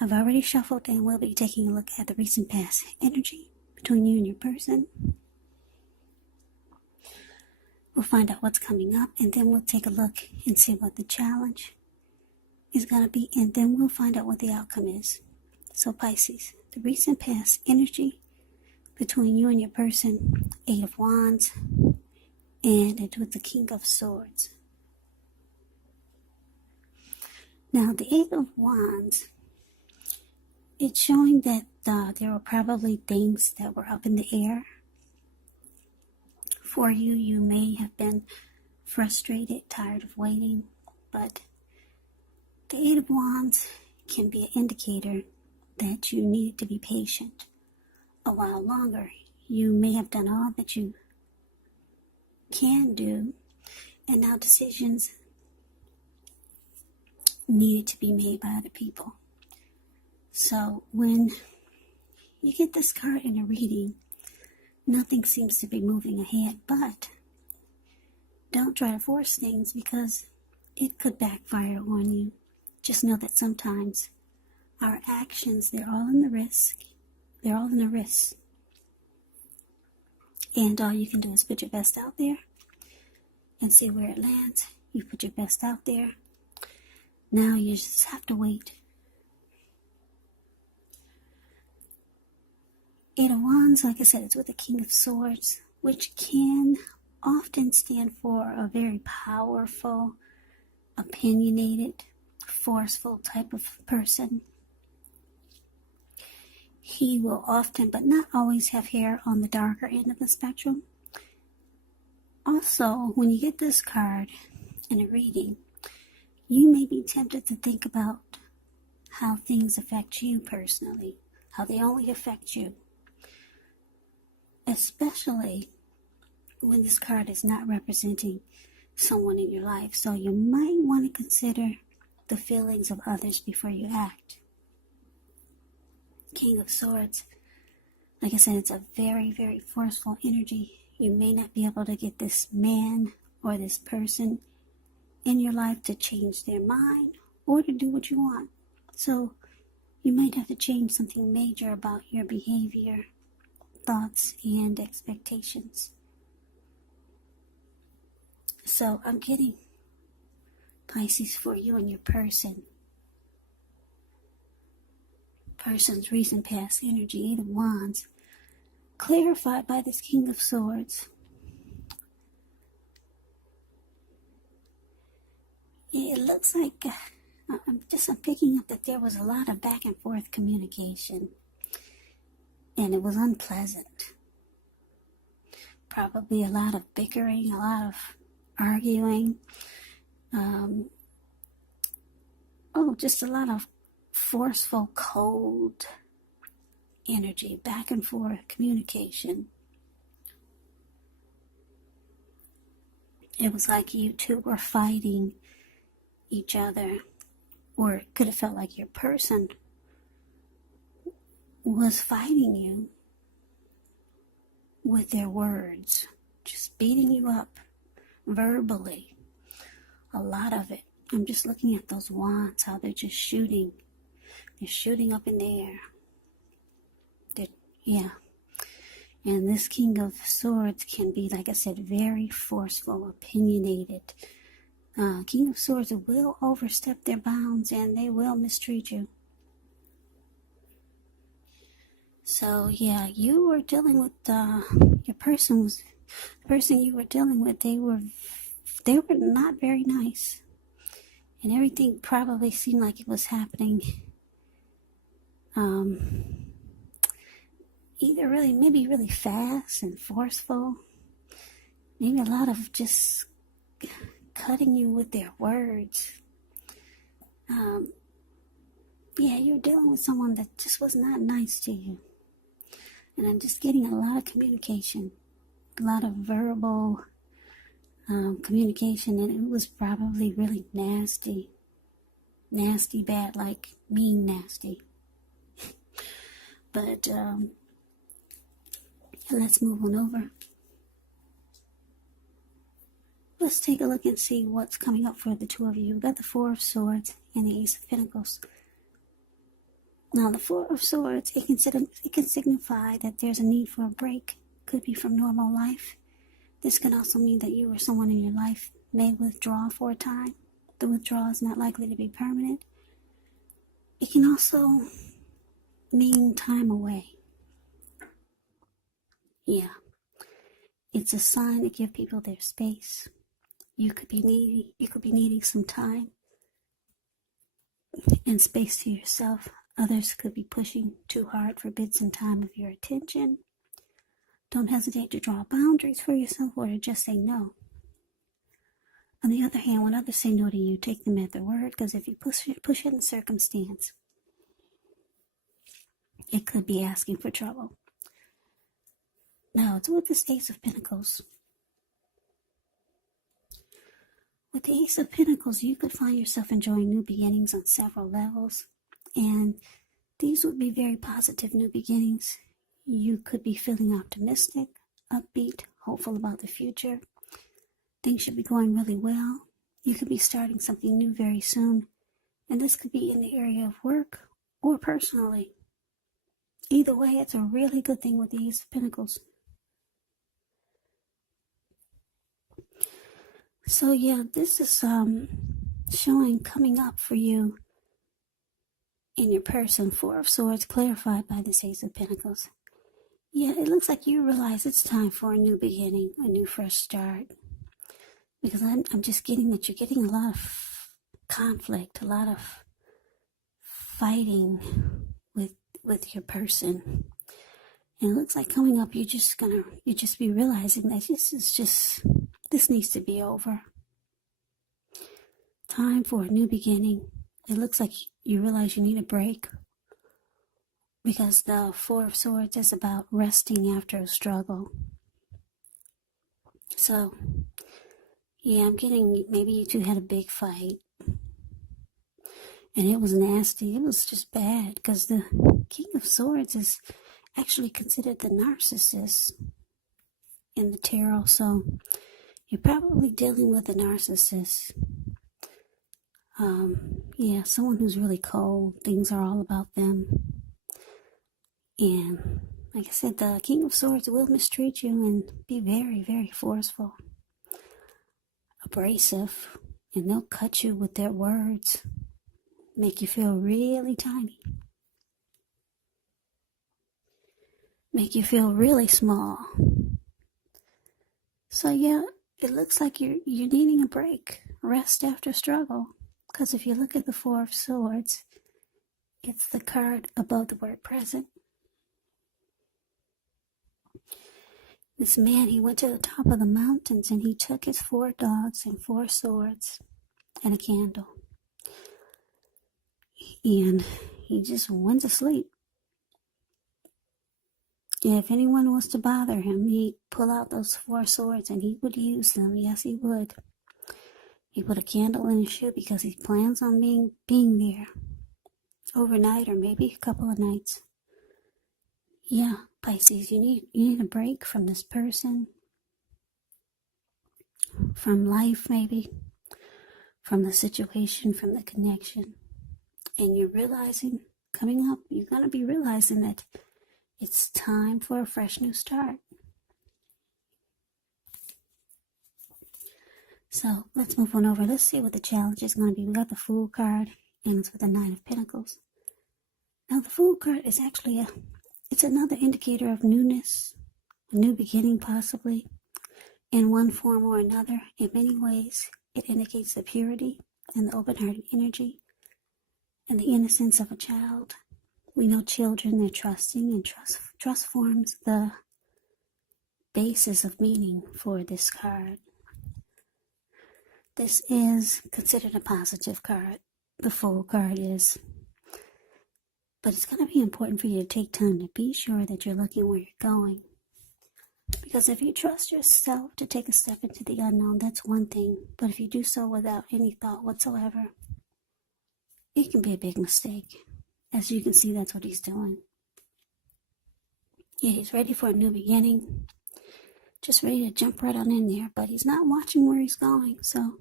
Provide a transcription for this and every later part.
I've already shuffled and we'll be taking a look at the recent past energy between you and your person. We'll find out what's coming up, and then we'll take a look and see what the challenge is going to be, and then we'll find out what the outcome is. So Pisces, the recent past energy between you and your person, 8 of Wands, and it's with the King of Swords. Now, the 8 of Wands, it's showing that there were probably things that were up in the air. For you, you may have been frustrated, tired of waiting, but the 8 of Wands can be an indicator that you need to be patient a while longer. You may have done all that you can do, and now decisions needed to be made by other people. So when you get this card in a reading, nothing seems to be moving ahead, but don't try to force things because it could backfire on you. Just know that sometimes our actions, they're all in the risk. They're all in the risk. And all you can do is put your best out there and see where it lands. You put your best out there. Now you just have to wait. 8 of Wands, like I said, it's with the King of Swords, which can often stand for a very powerful, opinionated, forceful type of person. He will often, but not always, have hair on the darker end of the spectrum. Also, when you get this card in a reading, you may be tempted to think about how things affect you personally, how they only affect you. Especially when this card is not representing someone in your life. So you might want to consider the feelings of others before you act. King of Swords, like I said, it's a very, very forceful energy. You may not be able to get this man or this person in your life to change their mind or to do what you want. So you might have to change something major about your behavior, thoughts, and expectations. So I'm getting, Pisces, for you and your person's recent past energy, 8 of Wands, clarified by this King of Swords. It looks like I'm picking up that there was a lot of back and forth communication. And it was unpleasant. Probably a lot of bickering, a lot of arguing. Just a lot of forceful, cold energy, back and forth communication. It was like you two were fighting each other, or it could have felt like your person was fighting you with their words, just beating you up verbally. A lot of it. I'm just looking at those wands, how they're just shooting. They're shooting up in the air. And this King of Swords can be, like I said, very forceful, opinionated. King of Swords will overstep their bounds and they will mistreat you. So yeah, you were dealing with the person you were dealing with. They were not very nice, and everything probably seemed like it was happening. Either maybe really fast and forceful, maybe a lot of just cutting you with their words. You're dealing with someone that just was not nice to you. And I'm just getting a lot of communication, a lot of verbal communication, and it was probably really nasty, bad, like mean nasty. But let's move on over. Let's take a look and see what's coming up for the two of you. We've got the 4 of Swords and the Ace of Pentacles. Now, the Four of Swords, it can signify that there's a need for a break. Could be from normal life. This can also mean that you or someone in your life may withdraw for a time. The withdrawal is not likely to be permanent. It can also mean time away. Yeah. It's a sign to give people their space. You could be needing some time and space to yourself. Others could be pushing too hard for bits and time of your attention. Don't hesitate to draw boundaries for yourself or to just say no. On the other hand, when others say no to you, take them at their word, because if you push in the circumstance, it could be asking for trouble. Now, it's with the Ace of Pentacles. With the Ace of Pentacles, you could find yourself enjoying new beginnings on several levels, and these would be very positive new beginnings. You could be feeling optimistic, upbeat, hopeful about the future. Things should be going really well. You could be starting something new very soon, and this could be in the area of work or personally. Either way, it's a really good thing with the Ace of Pentacles. So yeah, this is showing coming up for you in your person. Four of Swords clarified by this Ace of Pentacles. Yeah, it looks like you realize it's time for a new beginning, a new fresh start. Because I'm just getting that you're getting a lot of conflict, a lot of fighting with your person. And it looks like coming up, you just be realizing that this needs to be over. Time for a new beginning. It looks like you realize you need a break, because the Four of Swords is about resting after a struggle. So, yeah, I'm getting maybe you two had a big fight. And it was nasty. It was just bad, because the King of Swords is actually considered the narcissist in the tarot. So, you're probably dealing with a narcissist. Yeah, someone who's really cold. Things are all about them. And like I said, the King of Swords will mistreat you and be very, very forceful, abrasive, and they'll cut you with their words, make you feel really tiny, make you feel really small. So yeah, it looks like you're needing a break, rest after struggle. Because if you look at the Four of Swords, it's the card above the word present. This man, he went to the top of the mountains and he took his 4 dogs and 4 swords and a candle. And he just went to sleep. If anyone was to bother him, he'd pull out those 4 swords and he would use them. Yes, he would. He put a candle in his shoe because he plans on being there overnight or maybe a couple of nights. Yeah, Pisces, you need a break from this person, from life maybe, from the situation, from the connection. And you're realizing, coming up, you're going to be realizing that it's time for a fresh new start. So let's move on over. Let's see what the challenge is going to be. We got the Fool card, and it's with the Nine of Pentacles. Now the Fool card is actually it's another indicator of newness, a new beginning possibly, in one form or another. In many ways, it indicates the purity and the open-hearted energy and the innocence of a child. We know children, they're trusting, and trust forms the basis of meaning for this card. This is considered a positive card. The Fool card is. But it's going to be important for you to take time to be sure that you're looking where you're going. Because if you trust yourself to take a step into the unknown, that's one thing. But if you do so without any thought whatsoever, it can be a big mistake. As you can see, that's what he's doing. Yeah, he's ready for a new beginning. Just ready to jump right on in there. But he's not watching where he's going. So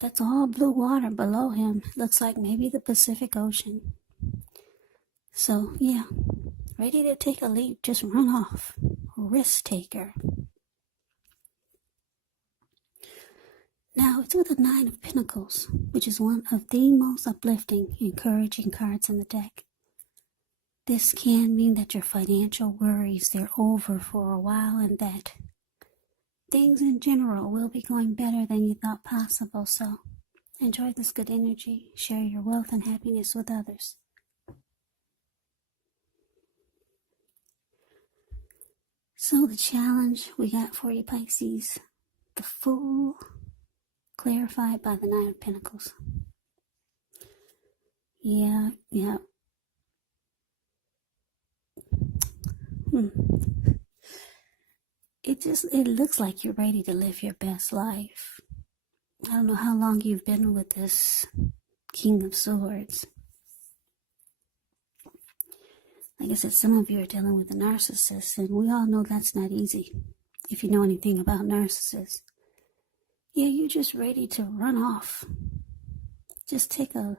that's all blue water below him. Looks like maybe the Pacific Ocean. So, yeah, ready to take a leap, just run off. Risk taker. Now, it's with the Nine of Pentacles, which is one of the most uplifting, encouraging cards in the deck. This can mean that your financial worries, they're over for a while, and that things in general will be going better than you thought possible. So, enjoy this good energy. Share your wealth and happiness with others. So, the challenge we got for you, Pisces, the Fool, clarified by the Nine of Pentacles. Yeah. It looks like you're ready to live your best life. I don't know how long you've been with this King of Swords. Like I said, some of you are dealing with a narcissist, and we all know that's not easy. If you know anything about narcissists. Yeah, you're just ready to run off. Just take a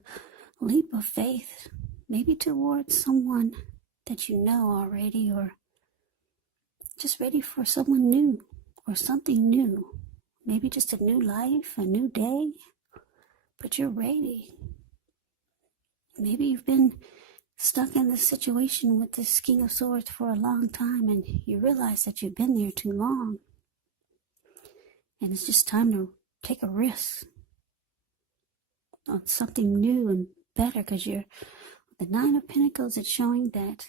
leap of faith, maybe towards someone that you know already, or just ready for someone new or something new. Maybe just a new life, a new day, but you're ready. Maybe you've been stuck in this situation with this King of Swords for a long time, and you realize that you've been there too long. And it's just time to take a risk on something new and better, because you're the Nine of Pentacles. It's showing that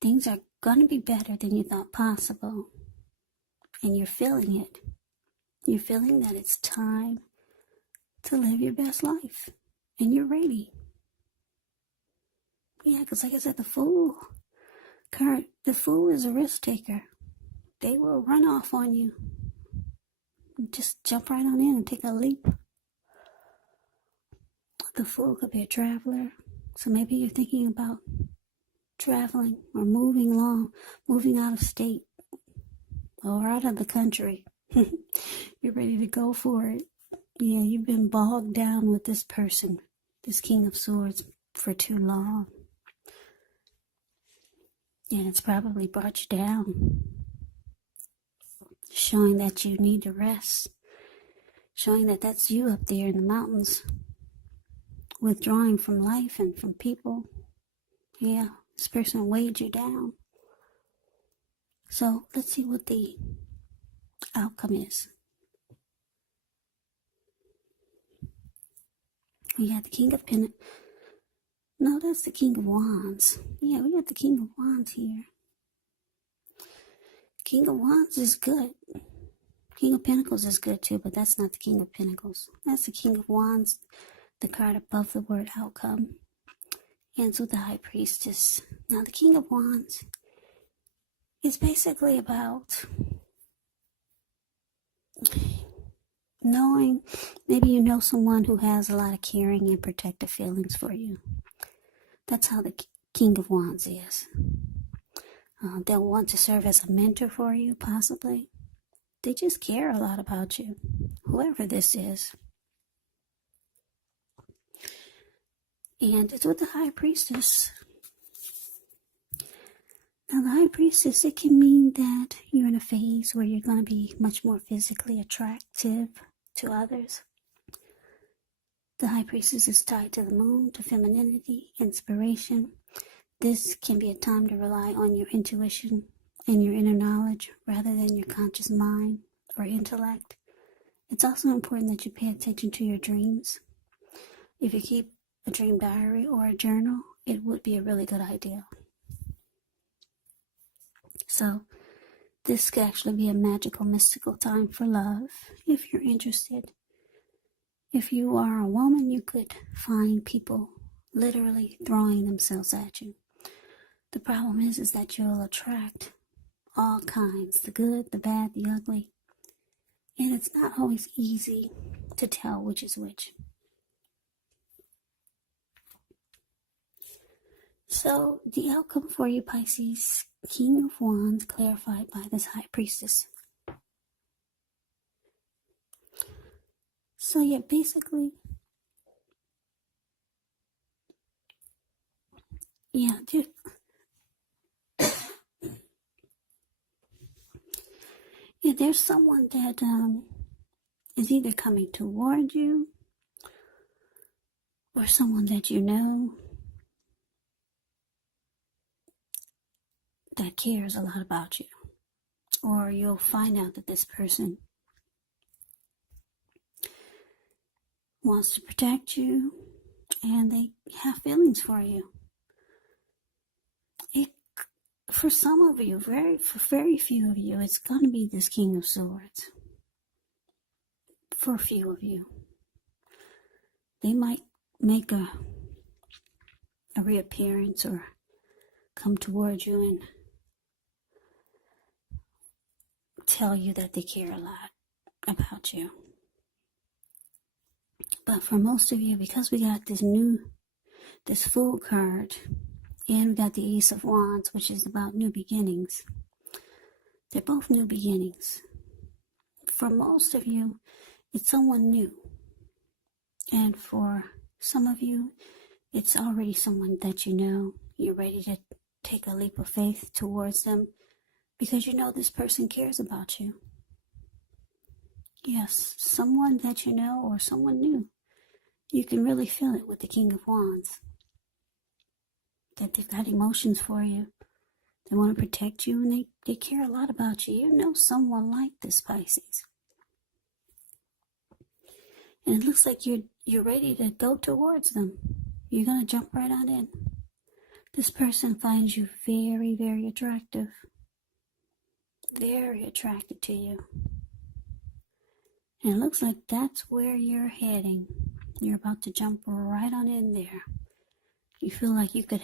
things are going to be better than you thought possible, and you're feeling it. You're feeling that it's time to live your best life, and you're ready. Yeah, because like I said, the Fool is a risk taker. They will run off on you. Just jump right on in and take a leap. The Fool could be a traveler, so maybe you're thinking about traveling or moving out of state or out of the country. You're ready to go for it. Yeah, you've been bogged down with this person, this King of Swords, for too long. And it's probably brought you down, showing that you need to rest, showing that that's you up there in the mountains, withdrawing from life and from people. Yeah, this person weighed you down. So let's see what the outcome is. We got the King of Pentacles. No, that's the King of Wands. Yeah, we got the King of Wands here. King of Wands is good. King of Pentacles is good too, but that's not the King of Pentacles. That's the King of Wands, the card above the word outcome. Ends with the High Priestess. Now, the King of Wands is basically about knowing, maybe you know someone who has a lot of caring and protective feelings for you. That's how the King of Wands is. They'll want to serve as a mentor for you, possibly. They just care a lot about you, whoever this is. And it's with the High Priestess. Now, the High Priestess, it can mean that you're in a phase where you're going to be much more physically attractive to others. The High Priestess is tied to the moon, to femininity, inspiration. This can be a time to rely on your intuition and your inner knowledge rather than your conscious mind or intellect. It's also important that you pay attention to your dreams. If you keep a dream diary or a journal, it would be a really good idea. So, this could actually be a magical, mystical time for love, if you're interested. If you are a woman, you could find people literally throwing themselves at you. The problem is that you'll attract all kinds, the good, the bad, the ugly. And it's not always easy to tell which is which. So, the outcome for you, Pisces, King of Wands, clarified by this High Priestess. So, yeah, basically, Yeah, yeah, there's someone that is either coming toward you or someone that you know that cares a lot about you. Or you'll find out that this person wants to protect you and they have feelings for you. For some of you, for very few of you, it's going to be this King of Swords. For a few of you, they might make a reappearance or come towards you and tell you that they care a lot about you. But for most of you, because we got this Fool card, and we got the Ace of Wands, which is about new beginnings. They're both new beginnings. For most of you, it's someone new. And for some of you, it's already someone that you know. You're ready to take a leap of faith towards them because you know this person cares about you. Yes, someone that you know or someone new. You can really feel it with the King of Wands. That they've got emotions for you. They want to protect you and they care a lot about you. You know someone like this, Pisces. And it looks like you're ready to go towards them. You're going to jump right on in. This person finds you very, very attractive. Very attracted to you. And it looks like that's where you're heading. You're about to jump right on in there. You feel like you could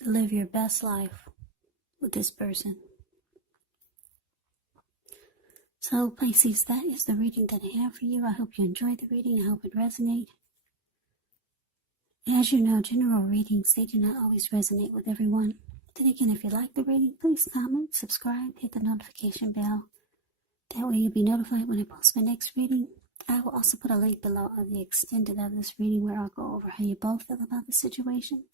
live your best life with this person. So Pisces, that is the reading that I have for you. I hope you enjoyed the reading. I hope it resonated. As you know, general readings, they do not always resonate with everyone. Then again, if you like the reading, please comment, subscribe, hit the notification bell. That way you'll be notified when I post my next reading. I will also put a link below of the extended of this reading where I'll go over how you both feel about the situation.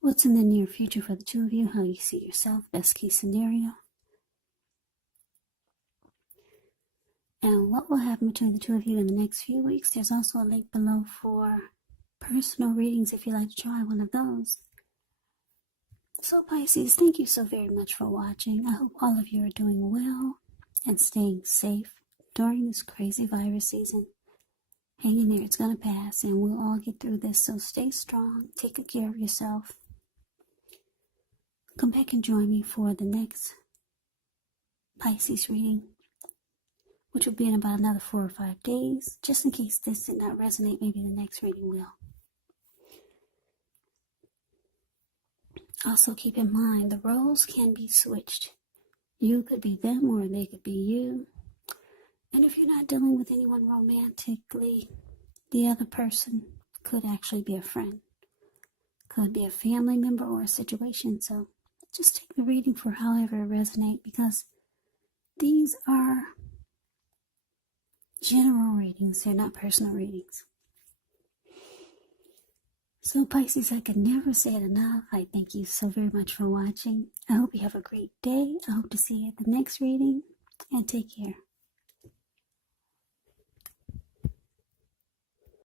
What's in the near future for the two of you, how you see yourself, best case scenario. And what will happen between the two of you in the next few weeks. There's also a link below for personal readings if you'd like to try one of those. So Pisces, thank you so very much for watching. I hope all of you are doing well and staying safe during this crazy virus season. Hang in there, it's going to pass and we'll all get through this. So stay strong, take good care of yourself. Come back and join me for the next Pisces reading, which will be in about another 4 or 5 days. Just in case this did not resonate, maybe the next reading will. Also keep in mind, the roles can be switched. You could be them or they could be you. And if you're not dealing with anyone romantically, the other person could actually be a friend. Could be a family member or a situation. So just take the reading for however it resonates, because these are general readings. They're not personal readings. So Pisces, I could never say it enough. I thank you so very much for watching. I hope you have a great day. I hope to see you at the next reading, and take care.